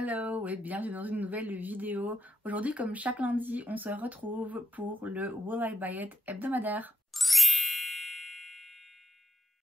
Hello et bienvenue dans une nouvelle vidéo. Aujourd'hui, comme chaque lundi, on se retrouve pour le Will I Buy It hebdomadaire.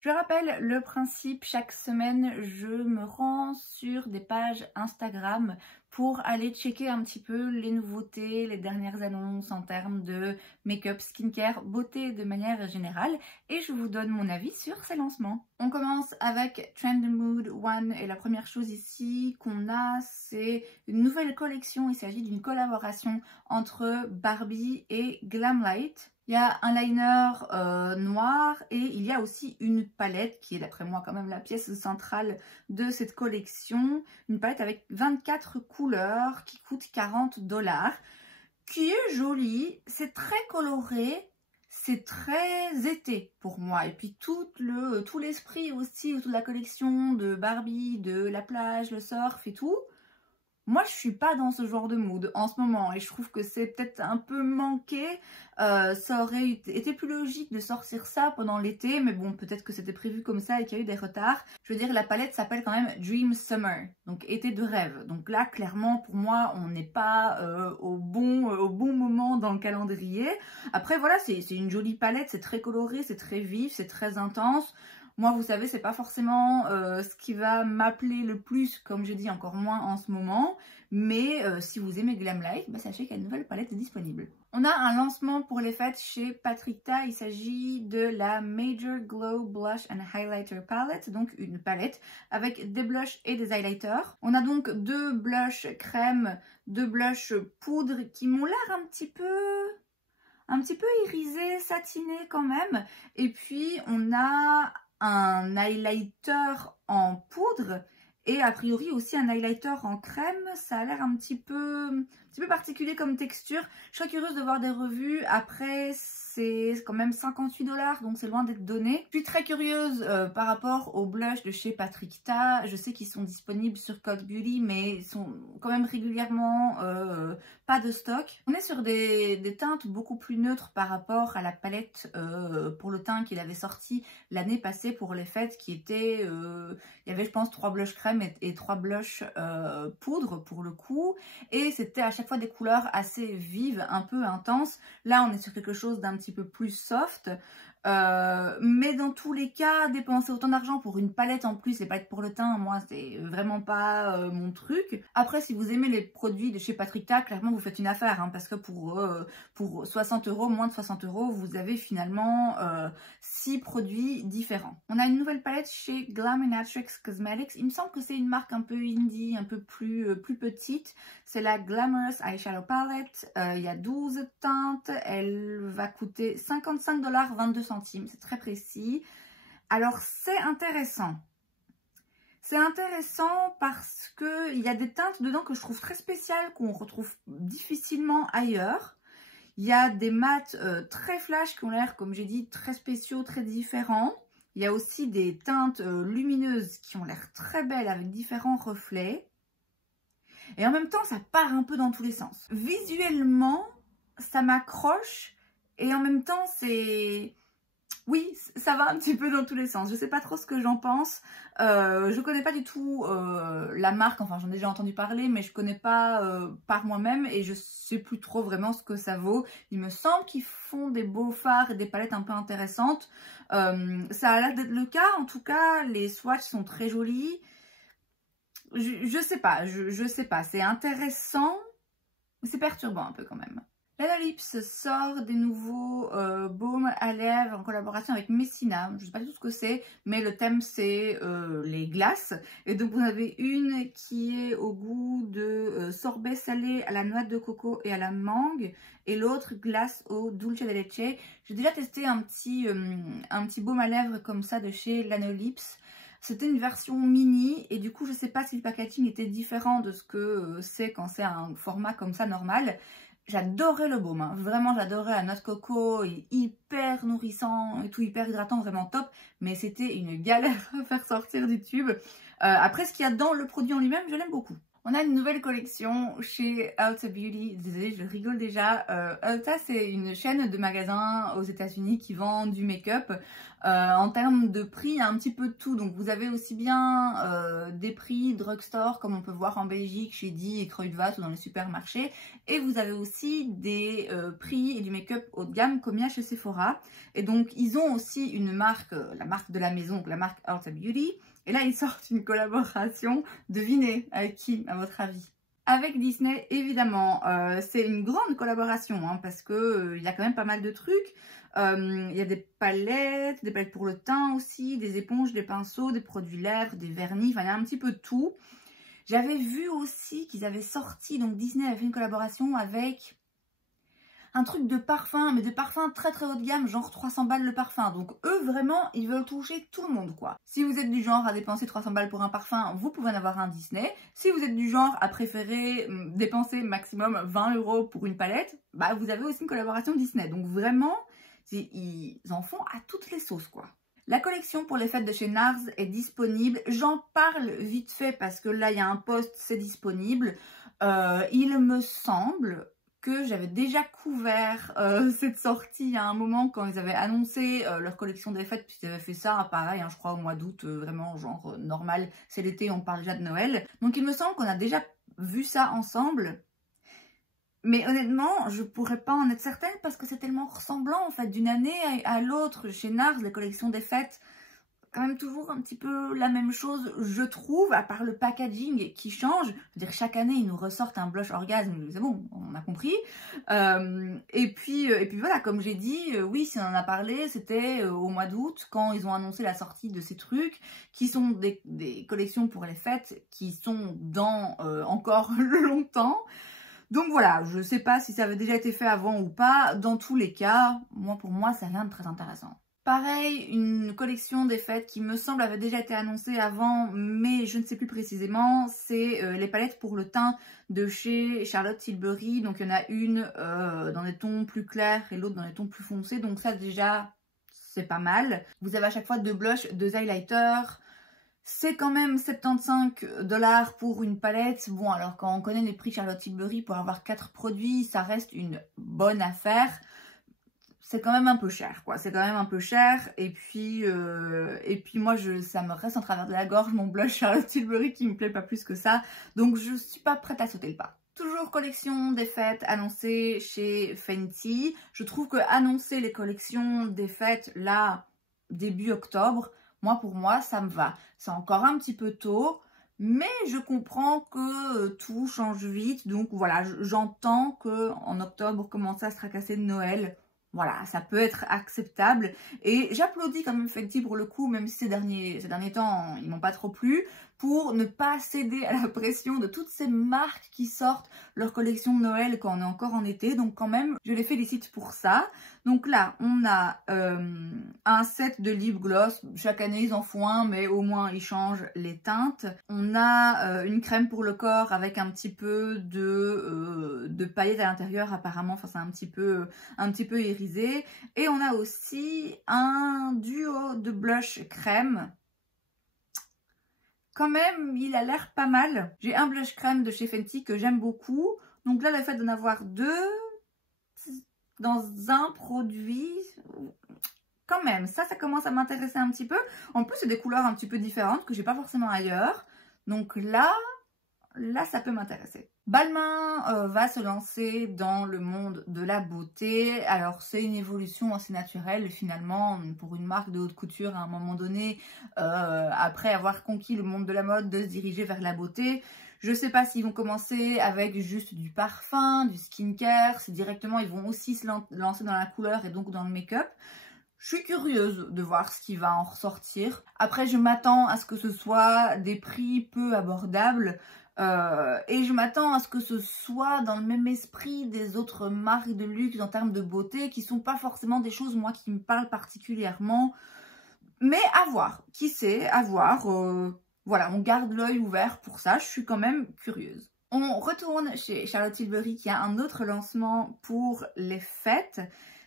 Je rappelle le principe, chaque semaine je me rends sur des pages Instagram pour aller checker un petit peu les nouveautés, les dernières annonces en termes de make-up, skincare, beauté de manière générale et je vous donne mon avis sur ces lancements. On commence avec Trend Mood One et la première chose ici qu'on a c'est une nouvelle collection, il s'agit d'une collaboration entre Barbie et Glamlight. Il y a un liner noir et il y a aussi une palette qui est d'après moi quand même la pièce centrale de cette collection. Une palette avec 24 couleurs qui coûte 40$, qui est jolie, c'est très coloré, c'est très été pour moi. Et puis tout l'esprit aussi autour de la collection de Barbie, de la plage, le surf et tout. Moi, je suis pas dans ce genre de mood en ce moment et je trouve que c'est peut-être un peu manqué. Ça aurait été plus logique de sortir ça pendant l'été, mais bon, peut-être que c'était prévu comme ça et qu'il y a eu des retards. Je veux dire, la palette s'appelle quand même Dream Summer, donc été de rêve. Donc là, clairement, pour moi, on n'est pas au bon moment dans le calendrier. Après, voilà, c'est une jolie palette, c'est très coloré, c'est très vif, c'est très intense. Moi, vous savez, c'est pas forcément ce qui va m'appeler le plus, comme je dis, encore moins en ce moment. Mais si vous aimez Glamlight, bah, sachez qu'il y a une nouvelle palette disponible. On a un lancement pour les fêtes chez Patrick Ta. Il s'agit de la Major Glow Blush and Highlighter Palette, donc une palette avec des blushs et des highlighters. On a donc deux blushs crème, deux blushs poudre qui m'ont l'air un petit peu irisé, satiné quand même. Et puis on a un highlighter en poudre et a priori aussi un highlighter en crème. Ça a l'air un petit peu particulier comme texture. Je serais curieuse de voir des revues. Après, c'est quand même 58$, donc c'est loin d'être donné. Je suis très curieuse par rapport aux blushs de chez Patrick Ta. Je sais qu'ils sont disponibles sur Code Beauty, mais ils sont quand même régulièrement pas de stock. On est sur des teintes beaucoup plus neutres par rapport à la palette pour le teint qu'il avait sorti l'année passée pour les fêtes, qui était... il y avait, je pense, 3 blushs crème et 3 blushs poudre pour le coup. Et c'était à chaque fois des couleurs assez vives, un peu intenses. Là, on est sur quelque chose d'un petit peu plus soft. Mais dans tous les cas, dépenser autant d'argent pour une palette en plus, les palettes pour le teint, moi c'est vraiment pas mon truc. Après, si vous aimez les produits de chez Patrick Ta, clairement vous faites une affaire, hein, parce que pour 60€, moins de 60€, vous avez finalement 6 produits différents. On a une nouvelle palette chez Glaminatrix Cosmetics. Il me semble que c'est une marque un peu indie, un peu plus petite. C'est la Glamorous Eyeshadow Palette. Il y a 12 teintes. Elle va coûter 55$, 22 centimes. C'est très précis. Alors, c'est intéressant. C'est intéressant parce qu'il y a des teintes dedans que je trouve très spéciales, qu'on retrouve difficilement ailleurs. Il y a des mats très flash qui ont l'air, comme j'ai dit, très spéciaux, très différents. Il y a aussi des teintes lumineuses qui ont l'air très belles avec différents reflets. Et en même temps, ça part un peu dans tous les sens. Visuellement, ça m'accroche et en même temps, c'est... Oui, ça va un petit peu dans tous les sens. Je sais pas trop ce que j'en pense. Je connais pas du tout la marque, enfin j'en ai déjà entendu parler, mais je connais pas par moi-même et je sais plus trop vraiment ce que ça vaut. Il me semble qu'ils font des beaux fards et des palettes un peu intéressantes. Ça a l'air d'être le cas. En tout cas, les swatchs sont très jolis. Je sais pas, je sais pas. C'est intéressant, mais c'est perturbant un peu quand même. Lanolips sort des nouveaux baumes à lèvres en collaboration avec Messina. Je ne sais pas du tout ce que c'est, mais le thème c'est les glaces. Et donc vous en avez une qui est au goût de sorbet salé à la noix de coco et à la mangue. Et l'autre glace au dulce de leche. J'ai déjà testé un petit baume à lèvres comme ça de chez Lanolips. C'était une version mini et du coup je ne sais pas si le packaging était différent de ce que c'est quand c'est un format comme ça normal. J'adorais le baume, hein. Vraiment j'adorais la noix de coco, hyper nourrissant et tout, hyper hydratant, vraiment top. Mais c'était une galère à faire sortir du tube. Après ce qu'il y a dans le produit en lui-même, je l'aime beaucoup. On a une nouvelle collection chez Ulta Beauty. Désolée, je rigole déjà. Ulta, c'est une chaîne de magasins aux États-Unis qui vend du make-up. En termes de prix, il y a un petit peu de tout. Donc vous avez aussi bien des prix drugstore comme on peut voir en Belgique chez Di et Kruidvat ou dans les supermarchés. Et vous avez aussi des prix et du make-up haut de gamme comme il y a chez Sephora. Et donc ils ont aussi une marque, la marque de la maison, donc la marque Ulta Beauty. Et là, ils sortent une collaboration. Devinez avec qui, à votre avis? Avec Disney, évidemment. C'est une grande collaboration, hein, parce que y a quand même pas mal de trucs. Il y a des palettes pour le teint aussi, des éponges, des pinceaux, des produits lèvres, des vernis. Enfin, il y a un petit peu de tout. J'avais vu aussi qu'ils avaient sorti, donc Disney avait fait une collaboration avec un truc de parfum, mais de parfum très très haut de gamme, genre 300 balles le parfum. Donc eux, vraiment, ils veulent toucher tout le monde, quoi. Si vous êtes du genre à dépenser 300 balles pour un parfum, vous pouvez en avoir un Disney. Si vous êtes du genre à préférer dépenser maximum 20 € pour une palette, bah vous avez aussi une collaboration Disney. Donc vraiment, ils en font à toutes les sauces, quoi. La collection pour les fêtes de chez NARS est disponible. J'en parle vite fait parce que là, il y a un post, c'est disponible. Il me semble que j'avais déjà couvert cette sortie il y a un moment quand ils avaient annoncé leur collection des fêtes, puisqu'ils avaient fait ça, pareil, hein, je crois au mois d'août, vraiment genre normal, c'est l'été, on parle déjà de Noël. Donc il me semble qu'on a déjà vu ça ensemble. Mais honnêtement, je pourrais pas en être certaine parce que c'est tellement ressemblant en fait d'une année à l'autre. Chez NARS, les collections des fêtes, quand même toujours un petit peu la même chose, je trouve, à part le packaging qui change. Je veux dire, chaque année, ils nous ressortent un blush orgasme, c'est bon, on a compris. Et puis voilà, comme j'ai dit, oui, si on en a parlé, c'était au mois d'août, quand ils ont annoncé la sortie de ces trucs, qui sont des collections pour les fêtes, qui sont dans encore longtemps. Donc voilà, je sais pas si ça avait déjà été fait avant ou pas. Dans tous les cas, pour moi, c'est rien de très intéressant. Pareil, une collection des fêtes qui me semble avait déjà été annoncée avant, mais je ne sais plus précisément, c'est les palettes pour le teint de chez Charlotte Tilbury. Donc il y en a une dans des tons plus clairs et l'autre dans des tons plus foncés. Donc ça déjà, c'est pas mal. Vous avez à chaque fois 2 blushs, 2 highlighters. C'est quand même 75 $ pour une palette. Bon, alors quand on connaît les prix Charlotte Tilbury pour avoir 4 produits, ça reste une bonne affaire. C'est quand même un peu cher, quoi. C'est quand même un peu cher. Et puis moi, ça me reste en travers de la gorge, mon blush Charlotte Tilbury qui me plaît pas plus que ça. Donc, je suis pas prête à sauter le pas. Toujours collection des fêtes annoncée chez Fenty. Je trouve que annoncer les collections des fêtes, là, début octobre, pour moi, ça me va. C'est encore un petit peu tôt, mais je comprends que tout change vite. Donc voilà, j'entends qu'en octobre, commencer à se tracasser de Noël, voilà, ça peut être acceptable. Et j'applaudis quand même Fenty pour le coup, même si ces derniers temps, ils m'ont pas trop plu, pour ne pas céder à la pression de toutes ces marques qui sortent leur collection de Noël quand on est encore en été. Donc quand même, je les félicite pour ça. Donc là, on a un set de lip gloss. Chaque année, ils en font un, mais au moins, ils changent les teintes. On a une crème pour le corps avec un petit peu de paillettes à l'intérieur, apparemment. Enfin, c'est un petit peu irisé. Et on a aussi un duo de blush crème. Quand même, il a l'air pas mal. J'ai un blush crème de chez Fenty que j'aime beaucoup. Donc là, le fait d'en avoir 2 dans un produit, quand même, ça commence à m'intéresser un petit peu. En plus, c'est des couleurs un petit peu différentes que j'ai pas forcément ailleurs. Donc là, ça peut m'intéresser. Balmain va se lancer dans le monde de la beauté. Alors, c'est une évolution assez naturelle finalement pour une marque de haute couture à un moment donné, après avoir conquis le monde de la mode, de se diriger vers la beauté. Je ne sais pas s'ils vont commencer avec juste du parfum, du skincare, si directement ils vont aussi se lancer dans la couleur et donc dans le make-up. Je suis curieuse de voir ce qui va en ressortir. Après, je m'attends à ce que ce soit des prix peu abordables. Et je m'attends à ce que ce soit dans le même esprit des autres marques de luxe en termes de beauté qui sont pas forcément des choses, moi, qui me parlent particulièrement. Mais à voir, qui sait, à voir. Voilà, on garde l'œil ouvert pour ça, je suis quand même curieuse. On retourne chez Charlotte Tilbury qui a un autre lancement pour les fêtes.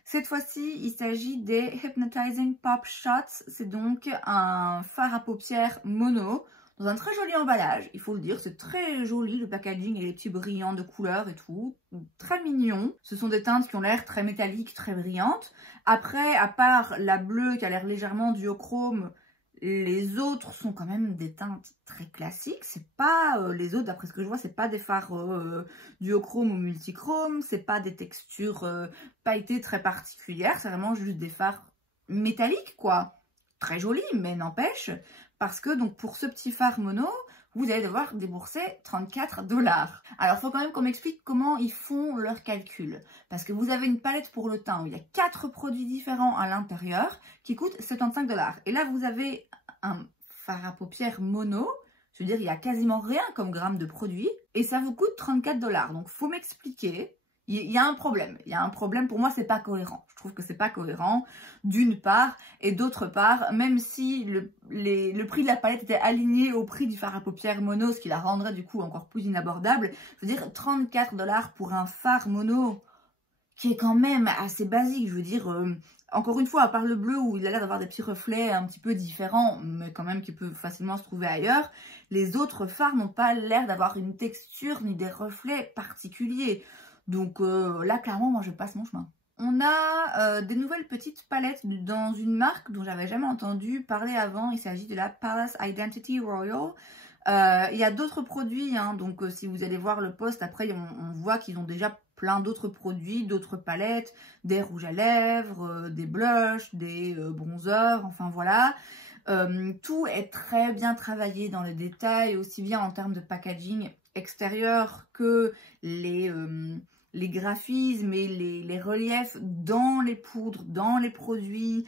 Cette fois-ci, il s'agit des Hypnotizing Pop Shots. C'est donc un fard à paupières mono. dans un très joli emballage, il faut le dire, c'est très joli, le packaging et les petits brillants de couleurs et tout, très mignon. Ce sont des teintes qui ont l'air très métalliques, très brillantes. Après, à part la bleue qui a l'air légèrement duochrome, les autres sont quand même des teintes très classiques. C'est pas les autres, d'après ce que je vois, c'est pas des fards duochrome ou multichrome, c'est pas des textures pailletées très particulières, c'est vraiment juste des fards métalliques quoi. Très jolis, mais n'empêche, parce que donc pour ce petit phare mono, vous allez devoir débourser 34 $. Alors, il faut quand même qu'on m'explique comment ils font leur calcul. Parce que vous avez une palette pour le teint où il y a 4 produits différents à l'intérieur qui coûtent 75 $. Et là, vous avez un fard à paupières mono. Je veux dire, il n'y a quasiment rien comme gramme de produit. Et ça vous coûte 34 $. Donc, il faut m'expliquer. Il y a un problème. Il y a un problème. Pour moi, c'est pas cohérent. Je trouve que c'est pas cohérent, d'une part. Et d'autre part, même si le prix de la palette était aligné au prix du fard à paupières mono, ce qui la rendrait du coup encore plus inabordable, je veux dire, 34 $ pour un fard mono qui est quand même assez basique. Je veux dire, encore une fois, à part le bleu où il a l'air d'avoir des petits reflets un petit peu différents, mais quand même qui peut facilement se trouver ailleurs, les autres fards n'ont pas l'air d'avoir une texture ni des reflets particuliers. Donc là, clairement, moi, je passe mon chemin. On a des nouvelles petites palettes dans une marque dont j'avais jamais entendu parler avant. Il s'agit de la Palace Identity Royal. Il y a d'autres produits, hein, donc si vous allez voir le post, après, on voit qu'ils ont déjà plein d'autres produits, d'autres palettes, des rouges à lèvres, des blushs, des bronzers, enfin voilà. Tout est très bien travaillé dans les détails, aussi bien en termes de packaging extérieur que les graphismes et les reliefs dans les poudres, dans les produits.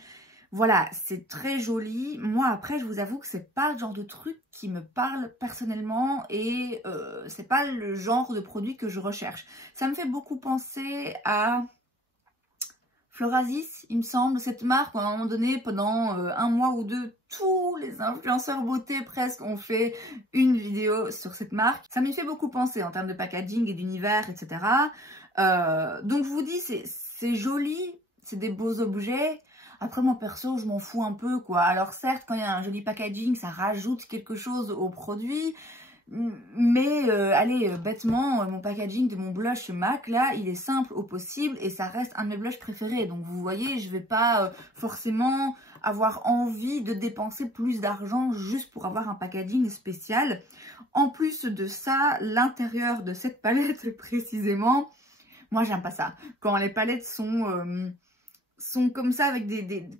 Voilà, c'est très joli. Moi, après, je vous avoue que c'est pas le genre de truc qui me parle personnellement et c'est pas le genre de produit que je recherche. Ça me fait beaucoup penser à Florasis, il me semble, cette marque, à un moment donné, pendant un mois ou deux, tous les influenceurs beauté presque ont fait une vidéo sur cette marque. Ça m'y fait beaucoup penser en termes de packaging et d'univers, etc. Donc je vous dis, c'est joli, c'est des beaux objets. Après, moi perso, je m'en fous un peu, quoi. Alors certes, quand il y a un joli packaging, ça rajoute quelque chose au produit. Mais allez, bêtement, mon packaging de mon blush MAC, là, il est simple au possible et ça reste un de mes blushs préférés. Donc vous voyez, je vais pas forcément avoir envie de dépenser plus d'argent juste pour avoir un packaging spécial. En plus de ça, l'intérieur de cette palette précisément, moi j'aime pas ça. Quand les palettes sont comme ça, avec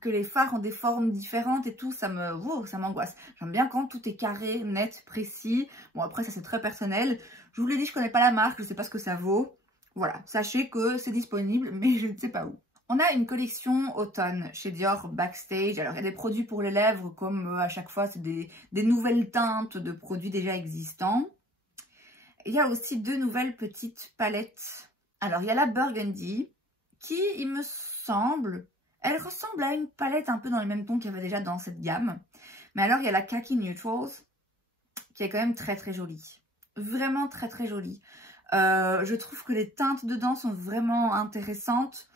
que les fards ont des formes différentes et tout, ça m'angoisse. J'aime bien quand tout est carré, net, précis. Bon, après, ça c'est très personnel. Je vous l'ai dit, je connais pas la marque, je sais pas ce que ça vaut. Voilà, sachez que c'est disponible, mais je ne sais pas où. On a une collection automne chez Dior Backstage. Alors, il y a des produits pour les lèvres, comme à chaque fois, c'est des nouvelles teintes de produits déjà existants. Il y a aussi 2 nouvelles petites palettes. Alors, il y a la Burgundy, qui, il me semble, elle ressemble à une palette un peu dans le même ton qu'il y avait déjà dans cette gamme. Mais alors, il y a la Khaki Neutrals, qui est quand même très très jolie. Vraiment très très jolie. Je trouve que les teintes dedans sont vraiment intéressantes.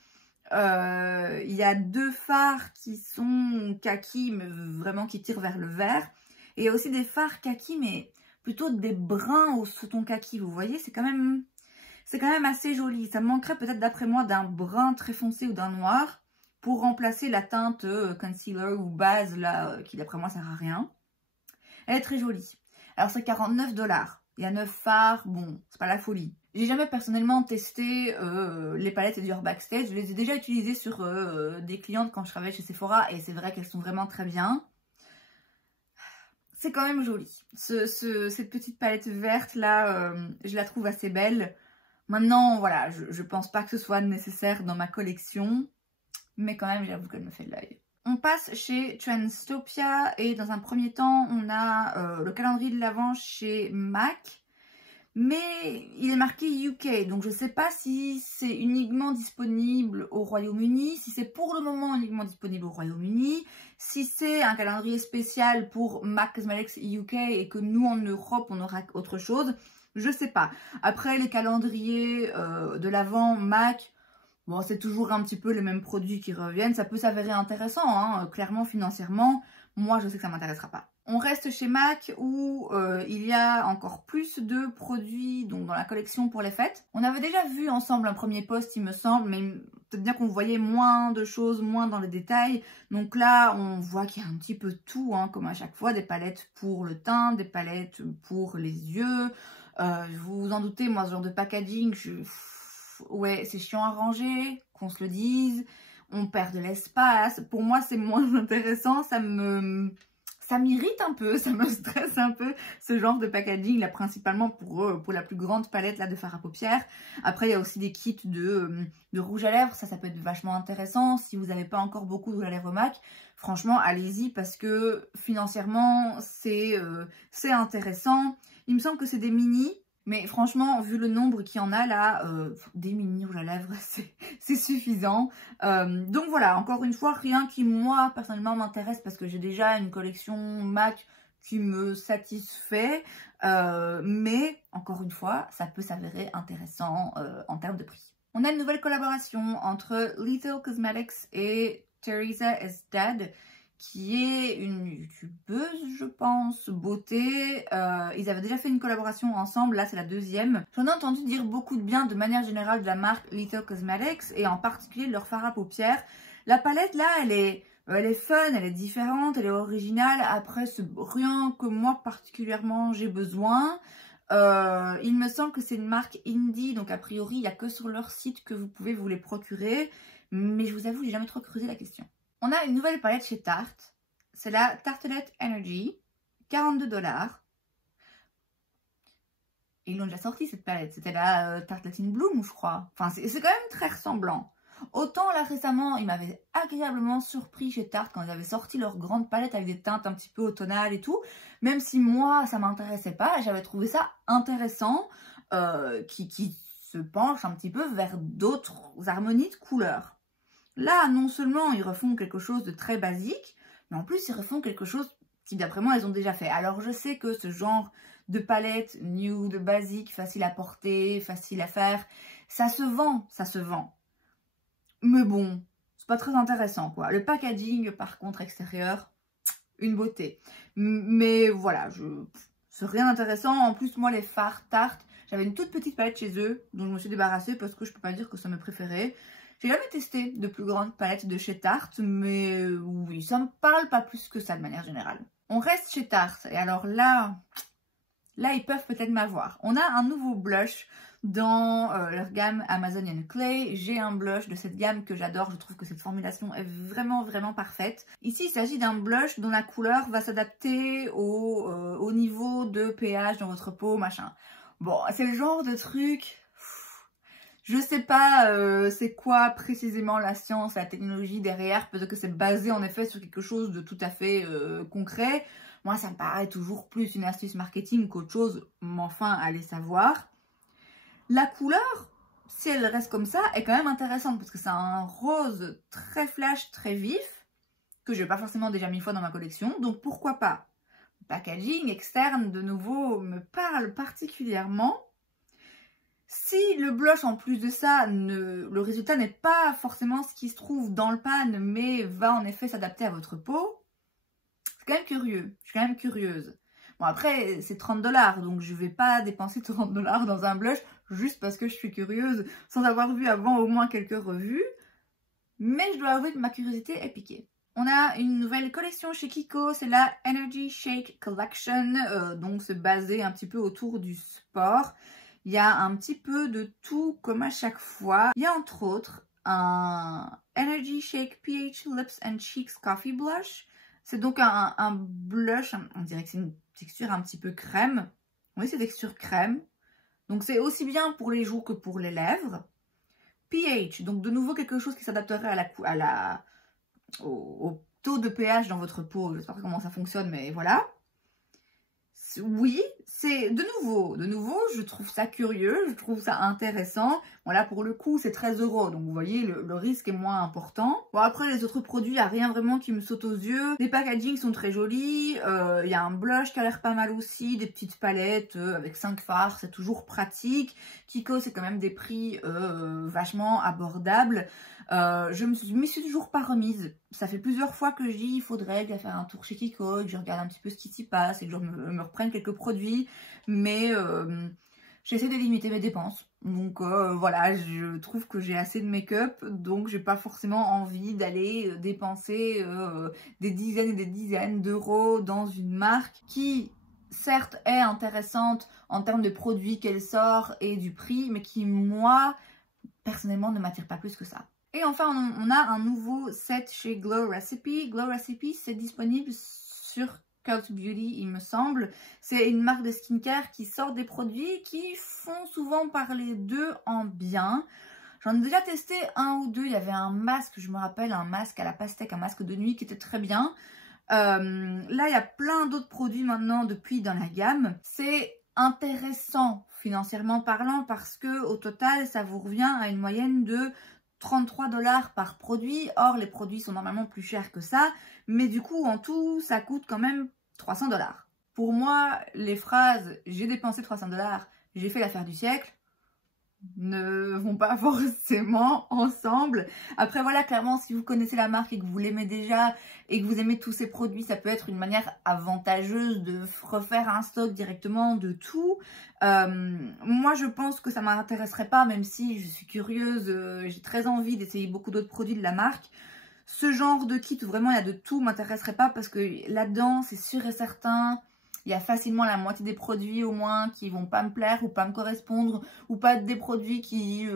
Il y a 2 fards qui sont kaki, mais vraiment qui tirent vers le vert. Et il y a aussi des fards kaki, mais plutôt des bruns au sous-ton kaki. Vous voyez, c'est quand même assez joli. Ça me manquerait peut-être d'après moi d'un brun très foncé ou d'un noir pour remplacer la teinte concealer ou base là qui d'après moi sert à rien. Elle est très jolie. Alors c'est 49 $. Il y a 9 fards, bon, c'est pas la folie. J'ai jamais personnellement testé les palettes Dior Backstage. Je les ai déjà utilisées sur des clientes quand je travaillais chez Sephora et c'est vrai qu'elles sont vraiment très bien. C'est quand même joli. Cette petite palette verte là, je la trouve assez belle. Maintenant, voilà, je pense pas que ce soit nécessaire dans ma collection, mais quand même, j'avoue qu'elle me fait de l'œil. On passe chez Trendstopia et dans un premier temps, on a le calendrier de l'Avent chez MAC, mais il est marqué UK, donc je sais pas si c'est uniquement disponible au Royaume-Uni, si c'est pour le moment uniquement disponible au Royaume-Uni, si c'est un calendrier spécial pour MAC Cosmetics UK et que nous en Europe on aura autre chose. Je sais pas. Après, les calendriers de l'Avent MAC, bon, c'est toujours un petit peu les mêmes produits qui reviennent. Ça peut s'avérer intéressant, hein, clairement, financièrement. Moi, je sais que ça m'intéressera pas. On reste chez MAC où il y a encore plus de produits donc dans la collection pour les fêtes. On avait déjà vu ensemble un premier post il me semble, mais peut-être bien qu'on voyait moins de choses, moins dans les détails. Donc là on voit qu'il y a un petit peu tout, hein, comme à chaque fois, des palettes pour le teint, des palettes pour les yeux. Vous vous en doutez, moi ce genre de packaging, ouais c'est chiant à ranger, qu'on se le dise. On perd de l'espace. Pour moi c'est moins intéressant, ça m'irrite un peu, ça me stresse un peu ce genre de packaging là, principalement pour la plus grande palette là de fard à paupières. Après il y a aussi des kits de rouge à lèvres, ça peut être vachement intéressant. Si vous n'avez pas encore beaucoup de rouge à lèvres MAC, franchement allez-y parce que financièrement c'est intéressant. Il me semble que c'est des mini. Mais franchement, vu le nombre qu'il y en a là, des mini rouge à lèvres, c'est suffisant. Donc voilà, encore une fois, rien qui moi personnellement m'intéresse parce que j'ai déjà une collection MAC qui me satisfait. Mais encore une fois, ça peut s'avérer intéressant en termes de prix. On a une nouvelle collaboration entre Lethal Cosmetics et Teresa is Dead, qui est une youtubeuse, je pense, beauté. Ils avaient déjà fait une collaboration ensemble, là c'est la deuxième. J'en ai entendu dire beaucoup de bien de manière générale de la marque Lethal Cosmetics et en particulier de leur fard à paupières. La palette là, elle est fun, elle est différente, elle est originale. Après, c'est rien que moi particulièrement j'ai besoin. Il me semble que c'est une marque indie, donc a priori il n'y a que sur leur site que vous pouvez vous les procurer. Mais je vous avoue, j'ai jamais trop creusé la question. On a une nouvelle palette chez Tarte, c'est la Tartelette Energy, 42 $. Et ils l'ont déjà sorti cette palette, c'était la Tartelette in Bloom je crois. Enfin c'est quand même très ressemblant. Autant là récemment, ils m'avaient agréablement surpris chez Tarte quand ils avaient sorti leur grande palette avec des teintes un petit peu automnales et tout. Même si moi ça m'intéressait pas, j'avais trouvé ça intéressant, qui se penche un petit peu vers d'autres harmonies de couleurs. Là, non seulement ils refont quelque chose de très basique, mais en plus ils refont quelque chose qui d'après moi ils ont déjà fait. Alors je sais que ce genre de palette nude, basique, facile à porter, facile à faire, ça se vend, ça se vend. Mais bon, c'est pas très intéressant quoi. Le packaging par contre extérieur, une beauté. Mais voilà, c'est rien d'intéressant. En plus moi les fards Tarte, j'avais une toute petite palette chez eux dont je me suis débarrassée parce que je peux pas dire que ça me préférait. J'ai jamais testé de plus grandes palettes de chez Tarte, mais oui, ça me parle pas plus que ça de manière générale. On reste chez Tarte, et alors là ils peuvent peut-être m'avoir. On a un nouveau blush dans leur gamme Amazonian Clay. J'ai un blush de cette gamme que j'adore, je trouve que cette formulation est vraiment parfaite. Ici, il s'agit d'un blush dont la couleur va s'adapter au niveau de pH dans votre peau, machin. Bon, c'est le genre de truc... Je sais pas c'est quoi précisément la science, la technologie derrière, peut-être que c'est basé en effet sur quelque chose de tout à fait concret. Moi ça me paraît toujours plus une astuce marketing qu'autre chose, mais enfin allez savoir. La couleur, si elle reste comme ça, est quand même intéressante parce que c'est un rose très flash, très vif, que je n'ai pas forcément déjà mis une fois dans ma collection, donc pourquoi pas. Le packaging externe de nouveau me parle particulièrement. Si le blush en plus de ça, le résultat n'est pas forcément ce qui se trouve dans le pan, mais va en effet s'adapter à votre peau, c'est quand même curieux, je suis quand même curieuse. Bon après c'est 30 $, donc je vais pas dépenser 30 $ dans un blush juste parce que je suis curieuse, sans avoir vu avant au moins quelques revues. Mais je dois avouer que ma curiosité est piquée. On a une nouvelle collection chez Kiko, c'est la Energy Shake Collection, donc c'est basé un petit peu autour du sport. Il y a un petit peu de tout comme à chaque fois. Il y a entre autres un Energy Shake PH Lips and Cheeks Coffee Blush. C'est donc un blush, on dirait que c'est une texture un petit peu crème. Oui, c'est texture crème. Donc c'est aussi bien pour les joues que pour les lèvres. pH, donc de nouveau quelque chose qui s'adapterait au taux de pH dans votre peau. Je ne sais pas comment ça fonctionne, mais voilà. Oui, c'est de nouveau, je trouve ça curieux, je trouve ça intéressant. Bon là pour le coup c'est 13 €, donc vous voyez le risque est moins important. Bon après les autres produits, il n'y a rien vraiment qui me saute aux yeux. Les packagings sont très jolis, il y a un blush qui a l'air pas mal aussi, des petites palettes avec 5 fards, c'est toujours pratique. Kiko c'est quand même des prix vachement abordables. Je m'y suis toujours pas remise ça fait plusieurs fois que je dis il faudrait que je fasse un tour chez Kiko, que je regarde un petit peu ce qui s'y passe et que je me reprenne quelques produits. Mais j'essaie de limiter mes dépenses. Donc voilà, je trouve que j'ai assez de make-up, donc j'ai pas forcément envie d'aller dépenser des dizaines et des dizaines d'euros dans une marque qui, certes, est intéressante en termes de produits qu'elle sort et du prix, mais qui, moi, personnellement, ne m'attire pas plus que ça. Et enfin, on a un nouveau set chez Glow Recipe. Glow Recipe, c'est disponible sur Cult Beauty, il me semble. C'est une marque de skincare qui sort des produits qui font souvent parler d'eux en bien. J'en ai déjà testé un ou deux. Il y avait un masque, je me rappelle, un masque à la pastèque, un masque de nuit qui était très bien. Là, il y a plein d'autres produits maintenant depuis dans la gamme. C'est intéressant financièrement parlant parce que au total, ça vous revient à une moyenne de 33 $ par produit. Or, les produits sont normalement plus chers que ça. Mais du coup, en tout, ça coûte quand même 300 $. Pour moi, les phrases « j'ai dépensé 300 $, j'ai fait l'affaire du siècle » ne vont pas forcément ensemble. Après voilà, clairement, si vous connaissez la marque et que vous l'aimez déjà et que vous aimez tous ces produits, ça peut être une manière avantageuse de refaire un stock directement de tout. Moi, je pense que ça ne m'intéresserait pas, même si je suis curieuse, j'ai très envie d'essayer beaucoup d'autres produits de la marque. Ce genre de kit où vraiment il y a de tout m'intéresserait pas parce que là-dedans, c'est sûr et certain, il y a facilement la moitié des produits au moins qui vont pas me plaire ou pas me correspondre ou pas des produits qui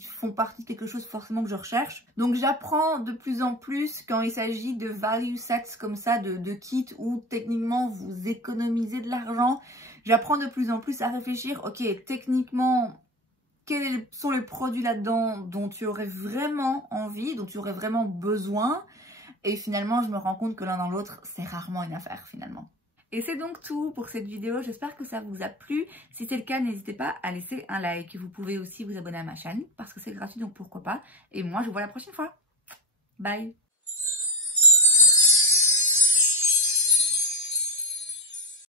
font partie de quelque chose forcément que je recherche. Donc j'apprends de plus en plus quand il s'agit de value sets comme ça, de kits où techniquement vous économisez de l'argent. J'apprends de plus en plus à réfléchir, ok, techniquement, quels sont les produits là-dedans dont tu aurais vraiment envie, dont tu aurais vraiment besoin. Et finalement, je me rends compte que l'un dans l'autre, c'est rarement une affaire finalement. Et c'est donc tout pour cette vidéo, j'espère que ça vous a plu. Si c'est le cas, n'hésitez pas à laisser un like. Vous pouvez aussi vous abonner à ma chaîne parce que c'est gratuit, donc pourquoi pas. Et moi, je vous vois la prochaine fois. Bye!